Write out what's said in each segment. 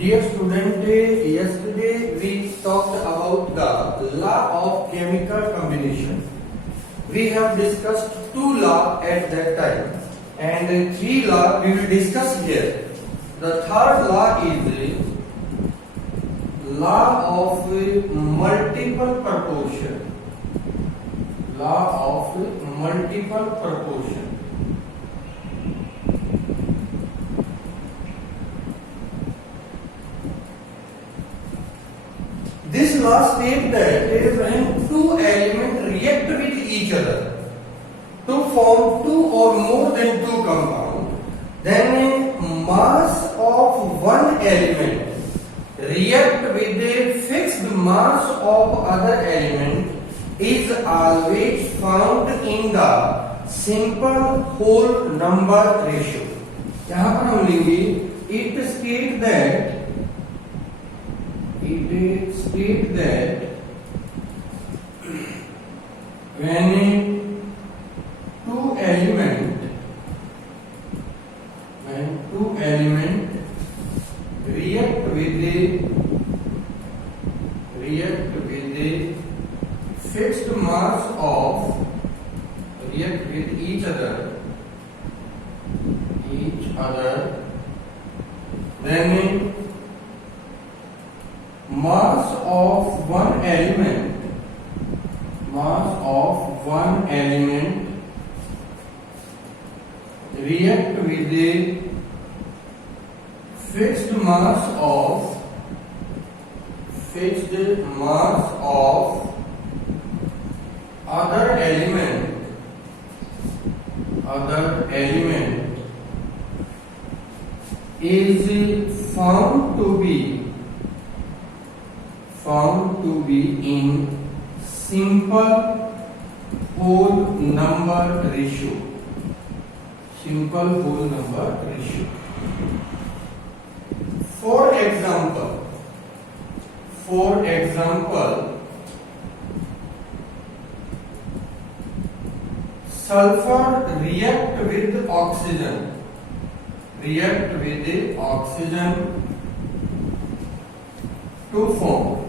Dear student, yesterday we talked about the law of chemical combination. We have discussed two laws at that time and three laws we will discuss here. The third law is law of multiple proportion. Law of multiple proportion. This law states that when two elements react with each other to form two or more than two compounds, then mass of one element react with a fixed mass of other element is always found in the simple whole number ratio. यहाँ पर हम लेंगे it states that when two element react with a fixed mass of react with each other then mass of one element react with a fixed mass of other element is found to be in simple whole number ratio. For example, sulfur react with oxygen to form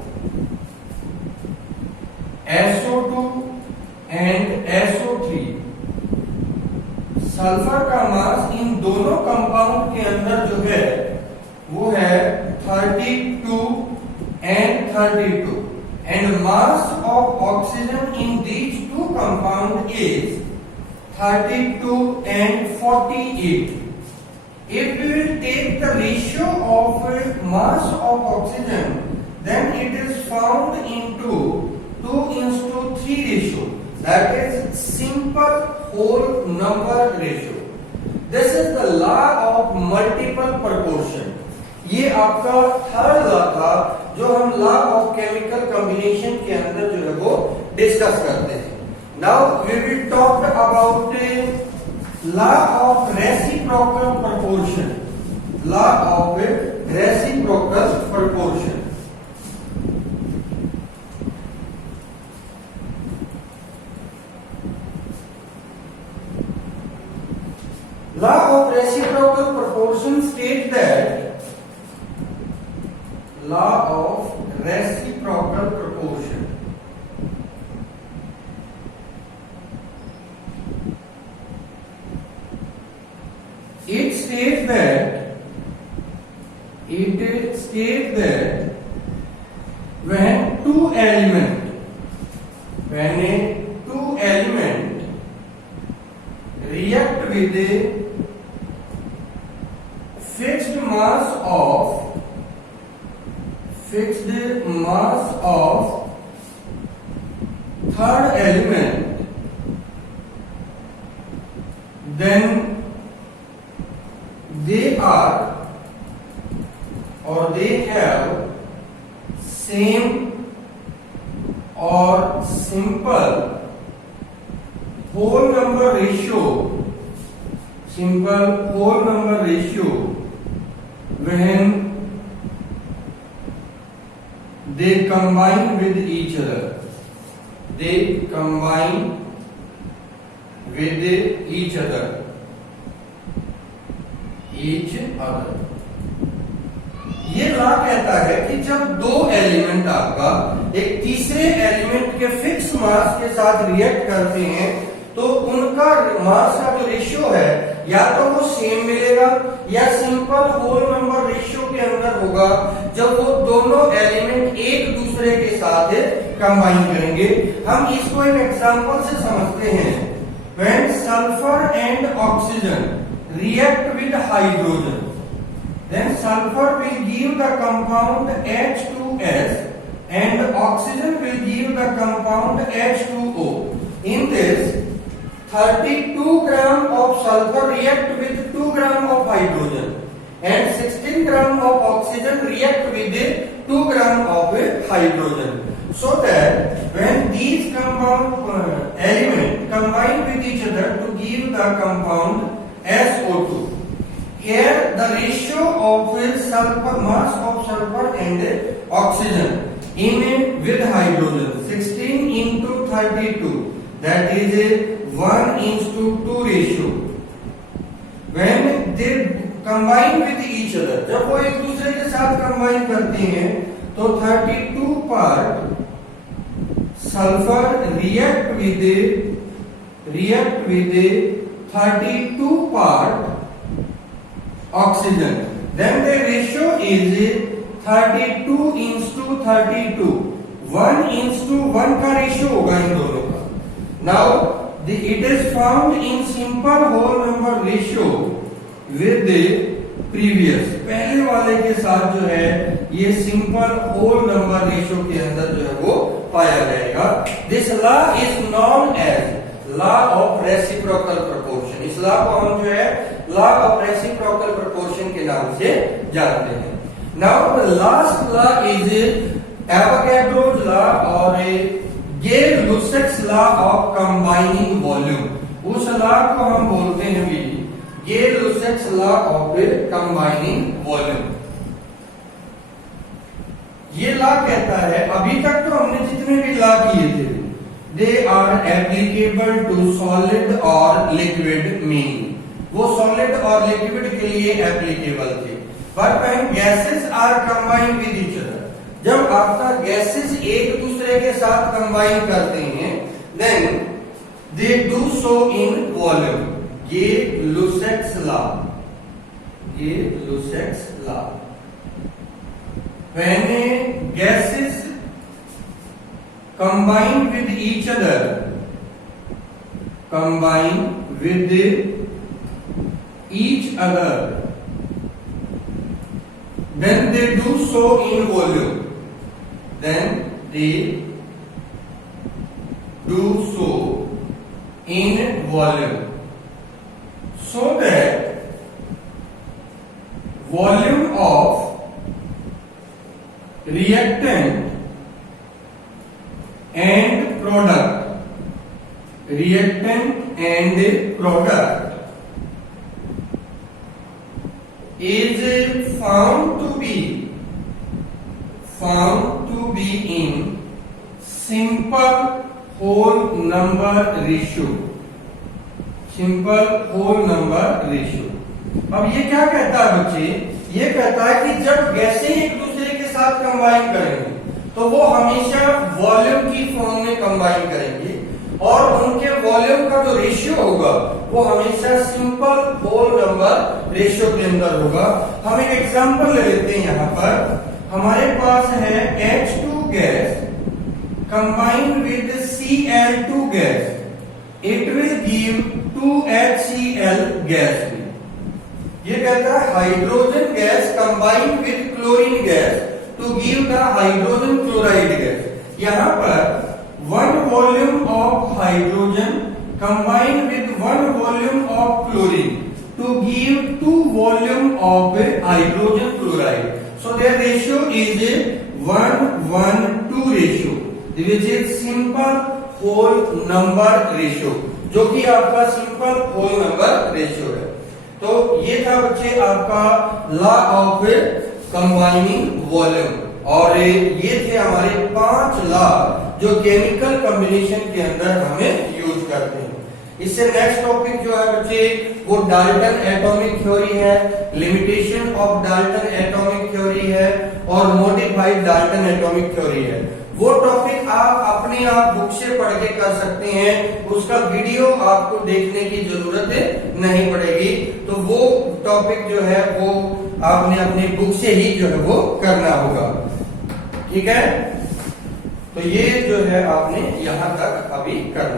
SO2 and SO3. Sulphur का मास इन दोनों कंपाउंड के अंदर जो है वो है 32 and 32 and mass of oxygen in these two compound is 32 and 48. If we will take the ratio of mass of oxygen, then it is found into 2:3 ratio. That is simple whole number ratio. This is the law of multiple proportion. ये आपका third law था जो हम law of chemical combination के अंदर जो है वो डिस्कस करते हैं. Now we will talk about law of reciprocal proportion. Law of reciprocal proportion. Law of reciprocal proportion states that law of reciprocal proportion it states that when two element react with a fixed mass of third element, then they are or they have same or simple whole number ratio when they combine with each other. each other. ये law law कहता है कि जब दो एलिमेंट आपका एक तीसरे एलिमेंट के फिक्स मास के साथ रिएक्ट करते हैं तो उनका मास का जो रेशियो है या तो वो सेम मिलेगा या सिंपल होल नंबर रेशियो के अंदर होगा जब वो दोनों एलिमेंट एक दूसरे के साथ कंबाइन करेंगे। हम इसको एक एग्जांपल से समझते हैं। When sulfur and oxygen react with hydrogen, then sulfur will give the compound H2S and oxygen will give the compound H2O. In this, 32 gram of sulfur react with 2 gram of hydrogen and 16 gram of oxygen react with 2 gram of hydrogen. So that when these compound elements combine with each other to give the compound SO2, here the ratio of sulfur mass of sulfur and oxygen in with hydrogen 16 into 32, that is 1:2 ratio. When they combine with each other, जब वो एक दूसरे के साथ combine करते हैं तो 32 part sulphur react with 32 part oxygen, then the ratio is 32:32, 1:1 का रेशियो होगा इन दोनों का। Now it is found in simple whole number ratio with the previous, पहले वाले के साथ जो है ये सिंपल होल नंबर रेशियो के अंदर जो है वो पाया जाएगा। This law is known as law of reciprocal proportion. इस लॉ को हम जो है लॉ ऑफ रेसिप्रोकल प्रोपोर्शन के नाम से जानते हैं। Now the last law is Avogadro's law और Gay-Lussac's law of combining volume. उस लॉ को हम बोलते हैं भी Gay-Lussac's law of combining volume. ये लॉ कहता है, अभी तक तो हमने जितने भी लॉ किए थे they are applicable to solid और लिक्विड मीन, वो सॉलिड और लिक्विड के लिए एप्लीकेबल थे। But when gases are combined with each other, जब आपका गैसेस एक दूसरे के साथ कंबाइन करते हैं then they do so in volume. ये लुसैक्स लॉ, ये Lussac's law. When gases combine with each other, then they do so in volume. Then they do so in volume. So that volume of reactant and product is found to be in simple whole number ratio। अब ये क्या कहता है बच्चे, ये कहता है कि जब गैसें एक दूसरे के साथ कंबाइन करेंगे तो वो हमेशा वॉल्यूम की फॉर्म में कंबाइन करेंगे और उनके वॉल्यूम का जो रेशियो होगा वो हमेशा सिंपल होल नंबर रेशियो के अंदर होगा। हम एक एग्जांपल ले लेते हैं। यहाँ पर हमारे पास है H2 gas combined with Cl2 gas, it will give 2HCl gas. ये कहता है hydrogen gas combined with chlorine gas to give the hydrogen chloride gas. यहाँ पर 1 volume of hydrogen combined with 1 volume of chlorine to give 2 volume of hydrogen chloride. So their ratio is 1:2 ratio which is simple whole number ratio, जो कि आपका simple whole number ratio है। तो ये था बच्चे आपका लॉ ऑफ कंबाइनिंग वॉल्यूम और ये थे हमारे 5 लॉ जो केमिकल कॉम्बिनेशन के अंदर हमें यूज करते हैं। इससे नेक्स्ट टॉपिक जो है बच्चे वो डाल्टन एटॉमिक थ्योरी है, limitation of Dalton atomic theory है एटॉमिक थ्योरी है। वो टॉपिक आप अपने आप बुक से पढ़ के कर सकते हैं, उसका वीडियो आपको देखने की जरूरत नहीं पड़ेगी। तो वो टॉपिक जो है वो आपने अपनी बुक से ही जो है वो करना होगा, ठीक है। तो ये जो है आपने यहां तक अभी करना।